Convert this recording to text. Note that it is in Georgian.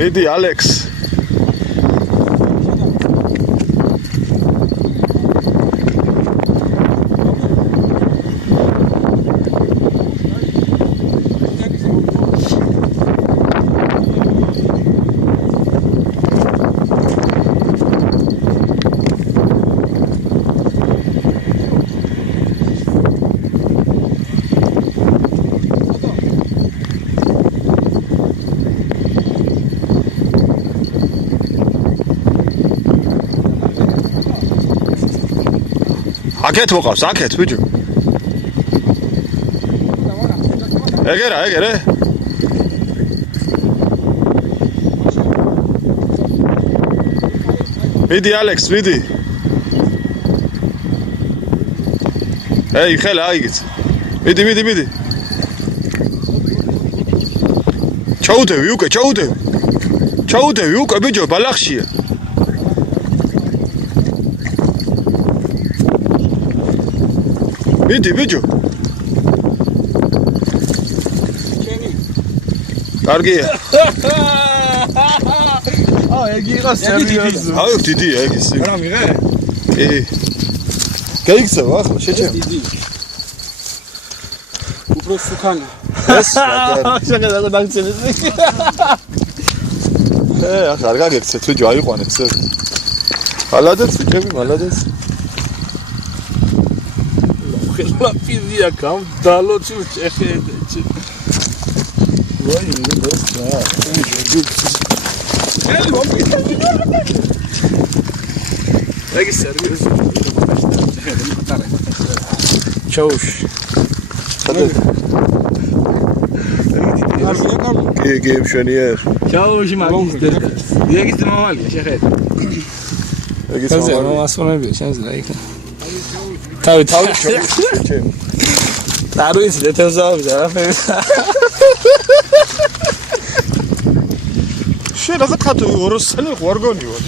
მიდი ალექს აქეთ მოყავს, აქეთ, ბიჭო. ეგერა. მიდი ალექს, მიდი. ხელა აიგეთ. მიდი. ჩაუდევი უკვე, ჩაუდევი უკვე, ბიჭო, ბალახშია. მიდი ბიჭო კარგია ეგი იყო სერიოზული დიდია ეგ ის რა მიღე გაიქცევ ახლა შეჭამ უფრო სუქანი ეს შეგედა ბანკცელის ახლა არ გაგექცეთ ბიჭო აიყვანეთ ეს მალადეც ბიჭები მალადეც La pizia cam dalo ceșede. Voi nu dă. El vom pizza. Egi serios. Çavuş. Hadi. Giyim şeniyer. Çavuş magister. Egi tamamali şehed. Egi tamamali. Sen masona bir şey zayıf. Tabii. Tarih de tezahür eder. Şey nasıl katıyor? Orası ne? Organıyor.